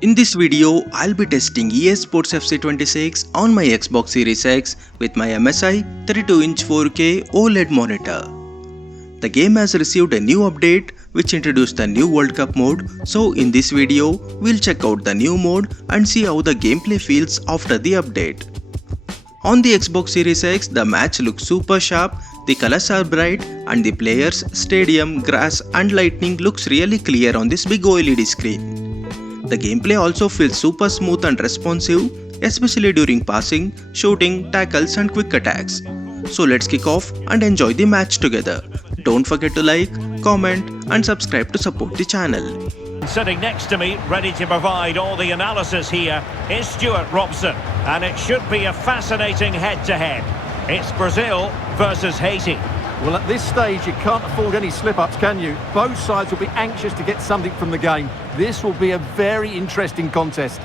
In this video, I'll be testing EA Sports FC26 on my Xbox Series X with my MSI 32-inch 4K OLED monitor. The game has received a new update which introduced the new World Cup mode, so in this video, we'll check out the new mode and see how the gameplay feels after the update. On the Xbox Series X, the match looks super sharp, the colors are bright, and the players, stadium, grass and lightning looks really clear on this big OLED screen. The gameplay also feels super smooth and responsive, especially during passing, shooting, tackles and quick attacks. So let's kick off and enjoy the match together. Don't forget to like, comment and subscribe to support the channel. Sitting next to me, ready to provide all the analysis here, is Stuart Robson. And it should be a fascinating head-to-head. It's Brazil versus Haiti. Well, at this stage, you can't afford any slip-ups, can you? Both sides will be anxious to get something from the game. This will be a very interesting contest.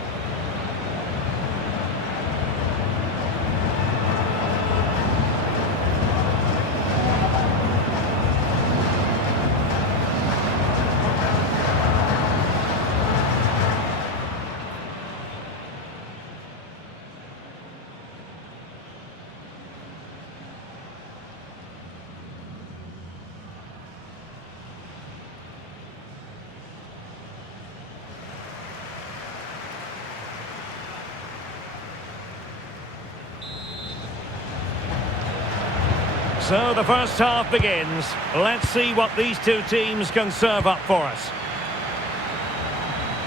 So the first half begins. Let's see what these two teams can serve up for us.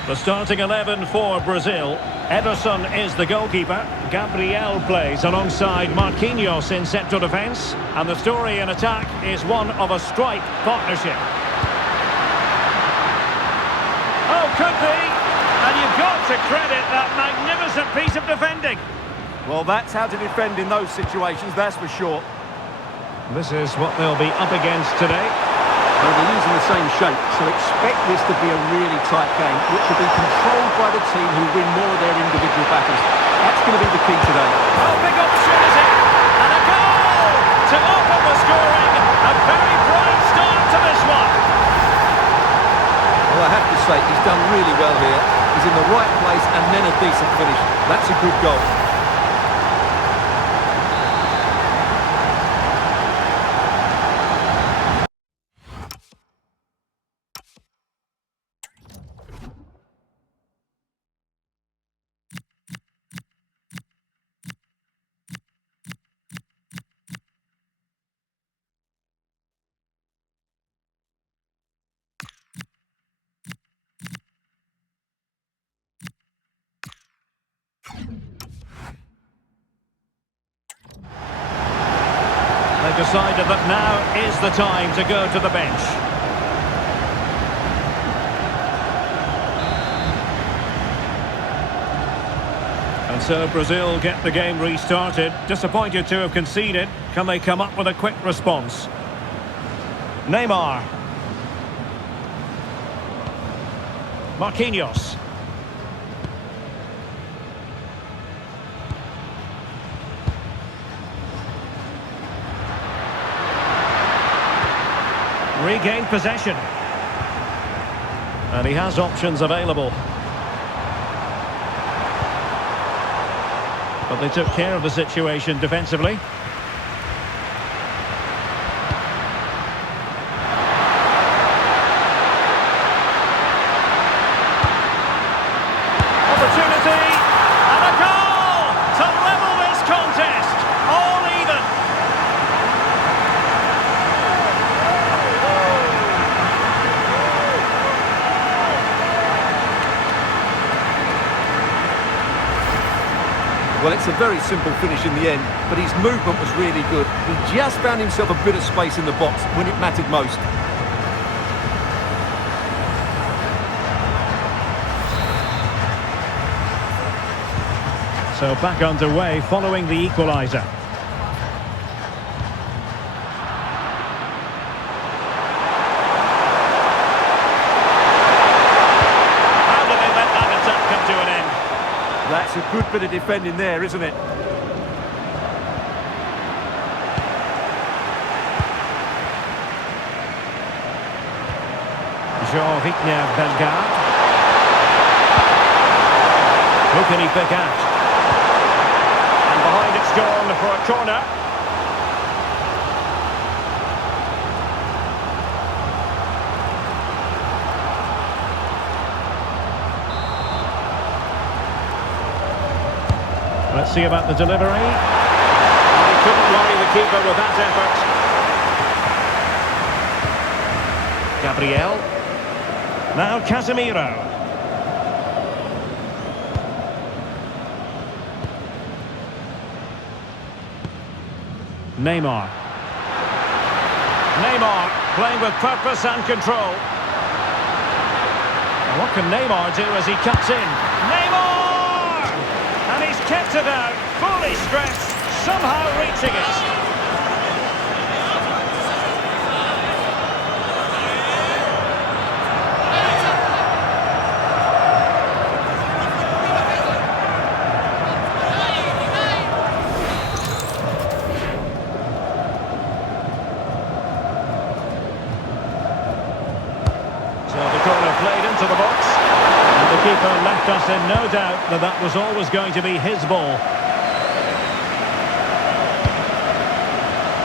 The starting 11 for Brazil. Ederson is the goalkeeper. Gabriel plays alongside Marquinhos in central defence. And the story in attack is one of a strike partnership. Oh, could be. And you've got to credit that magnificent piece of defending. Well, that's how to defend in those situations, that's for sure. This is what they'll be up against today. Well, they're using the same shape, so expect this to be a really tight game, which will be controlled by the team who win more of their individual battles. That's going to be the key today. Oh, big opportunity! And a goal to open the scoring. A very bright start to this one. Well, I have to say, he's done really well here. He's in the right place and then a decent finish. That's a good goal. They've decided that now is the time to go to the bench. And so Brazil get the game restarted. Disappointed to have conceded. Can they come up with a quick response? Neymar. Marquinhos. Regain possession. And he has options available. But they took care of the situation defensively. Opportunity. And a goal to level this contest. All even. Well, it's a very simple finish in the end, but his movement was really good. He just found himself a bit of space in the box when it mattered most. So back underway following the equaliser. How did they let that attack come to an end? That's a good bit of defending there, isn't it? Jean-Victor Bellegarde. can he pick out? And behind it's gone for a corner. Let's see about the delivery. And he couldn't worry the keeper with that effort. Gabriel. Now Casemiro. Neymar. Neymar playing with purpose and control. And what can Neymar do as he cuts in? Neymar! And he's kept it out, fully stretched, somehow reaching it. So the corner played into the box. And the keeper left us in no doubt that that was always going to be his ball.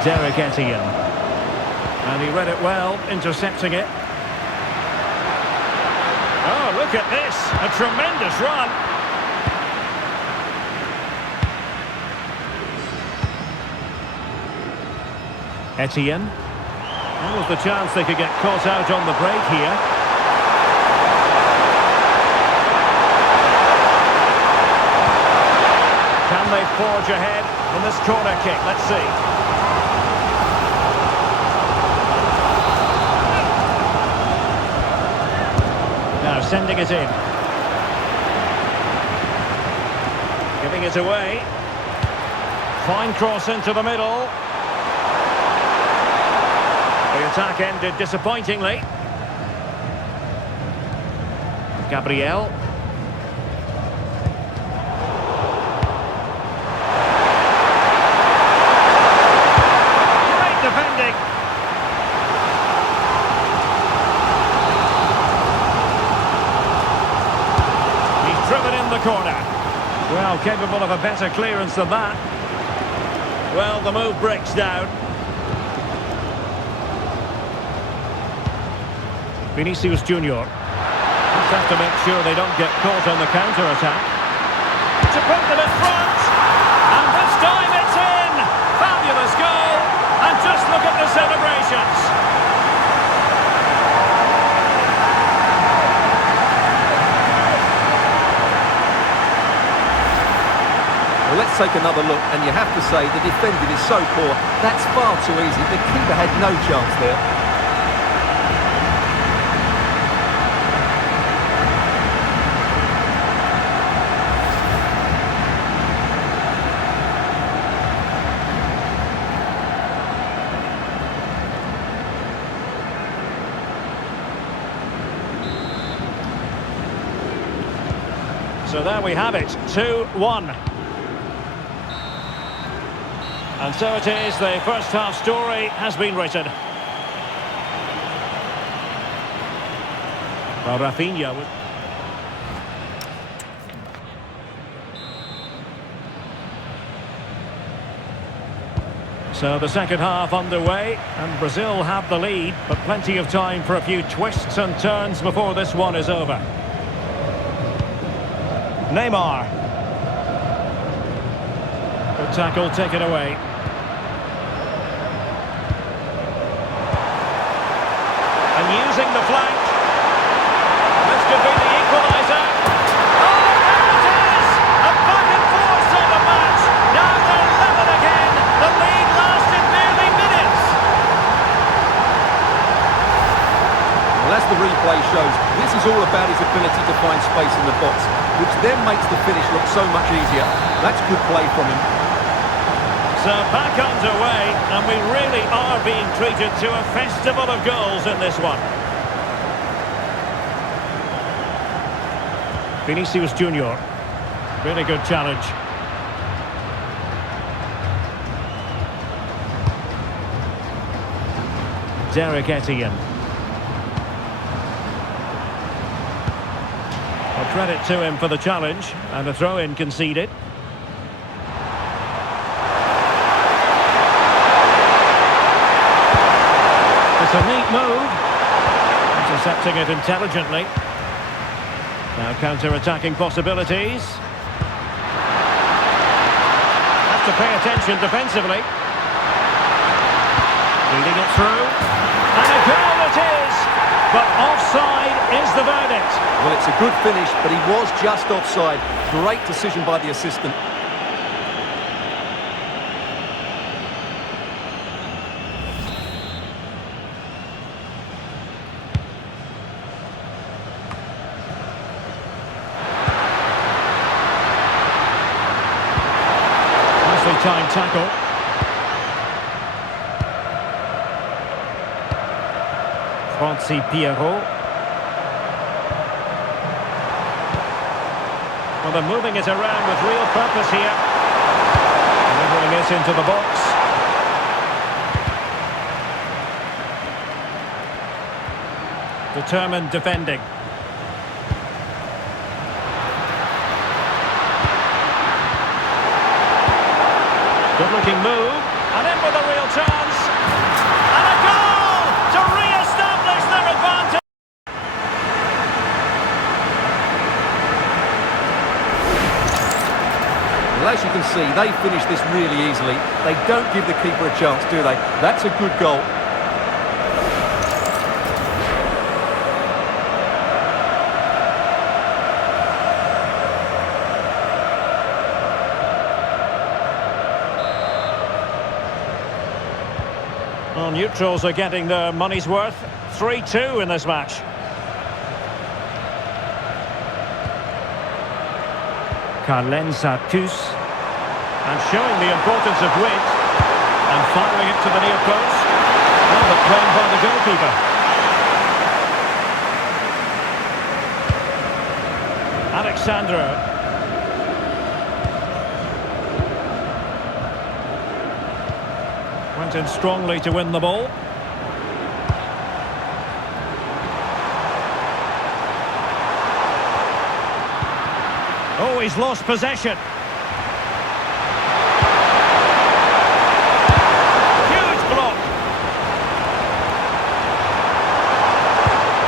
Derek Etienne. And he read it well, intercepting it. Oh, look at this. A tremendous run. Etienne. What was the chance they could get caught out on the break here? Can they forge ahead from this corner kick? Let's see. Now sending it in. Giving it away. Fine cross into the middle. The attack ended disappointingly. Gabriel. Great defending. He's driven in the corner. Well, capable of a better clearance than that. Well, the move breaks down. Vinicius Junior. Just have to make sure they don't get caught on the counter-attack. To put them in front. And this time it's in. Fabulous goal. And just look at the celebrations. Well, let's take another look, and you have to say the defending is so poor. That's far too easy. The keeper had no chance there. So there we have it, 2-1. And so it is, the first half story has been written. Well, Rafinha was... So the second half underway, and Brazil have the lead, but plenty of time for a few twists and turns before this one is over. Neymar. Good tackle taken away. And using the flank. This could be the equaliser. Oh, there it is! A back and forth on the match. Now they're level again. The lead lasted nearly minutes. Well, as the replay shows, this is all about his ability to find space in the box, which then makes the finish look so much easier. That's good play from him. So back underway, and we really are being treated to a festival of goals in this one. Vinicius Junior. Really good challenge. Derek Etienne. A Credit to him for the challenge, and a throw-in conceded. It's a neat move. Intercepting it intelligently. Now counter-attacking possibilities. Has to pay attention defensively. Leading it through. And a goal it is! But offside is the verdict. Well, it's a good finish, but he was just offside. Great decision by the assistant. Nicely timed tackle. Francis Pierrot. Well, they're moving it around with real purpose here. Delivering it into the box. Determined defending. Good-looking move. And in with a real chance. And a goal to re-establish their advantage. Well, as you can see, they finish this really easily. They don't give the keeper a chance, do they? That's a good goal. Well, neutrals are getting their money's worth. 3-2 in this match. Carlenza Kus. And showing the importance of width. And firing it to the near post. Well, but claimed by the goalkeeper. Alexandro. Went in strongly to win the ball. Oh, he's lost possession. Huge block.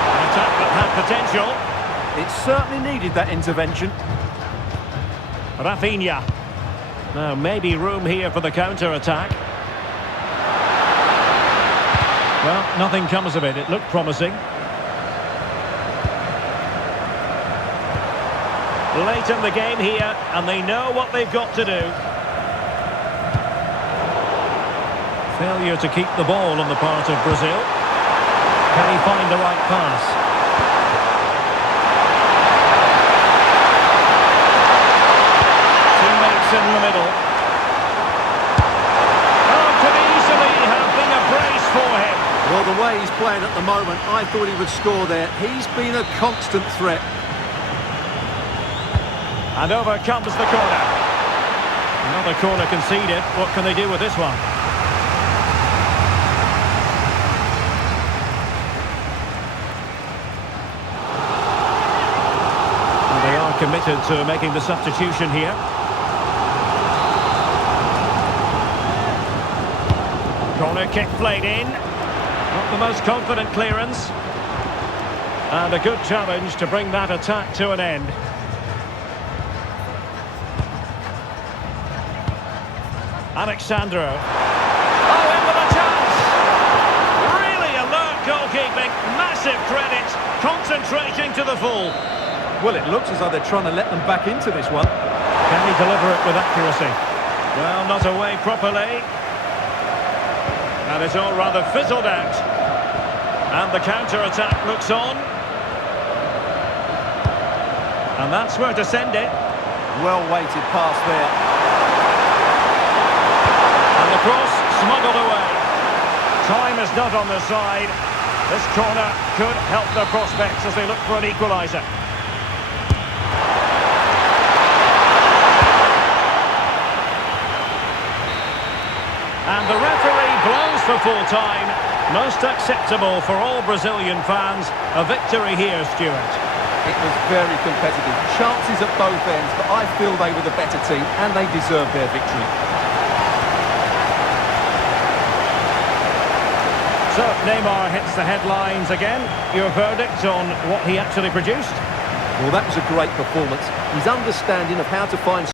An attack that had potential. It certainly needed that intervention. Rafinha. Now, maybe room here for the counter-attack. Well, nothing comes of it. It looked promising. Late in the game here, and they know what they've got to do. Failure to keep the ball on the part of Brazil. Can he find the right pass? Teammates in the middle. Oh, could easily have been a brace for him. Well, the way he's playing at the moment, I thought he would score there. He's been a constant threat. And over comes the corner. Another corner conceded. What can they do with this one? And they are committed to making the substitution here. Corner kick played in. Not the most confident clearance. And a good challenge to bring that attack to an end. Alexandro. Oh, in with a chance! Really alert goalkeeping. Massive credit. Concentrating to the full. Well, it looks as though they're trying to let them back into this one. Can he deliver it with accuracy? Well, not away properly. And it's all rather fizzled out. And the counter-attack looks on. And that's where to send it. Well-weighted pass there. And the cross smuggled away. Time is not on their side. This corner could help their prospects as they look for an equaliser. And the referee blows for full time. Most acceptable for all Brazilian fans. A victory here, Stuart. It was very competitive. Chances at both ends, but I feel they were the better team and they deserved their victory. So, Neymar hits the headlines again. Your verdict on what he actually produced? Well, that was a great performance. His understanding of how to find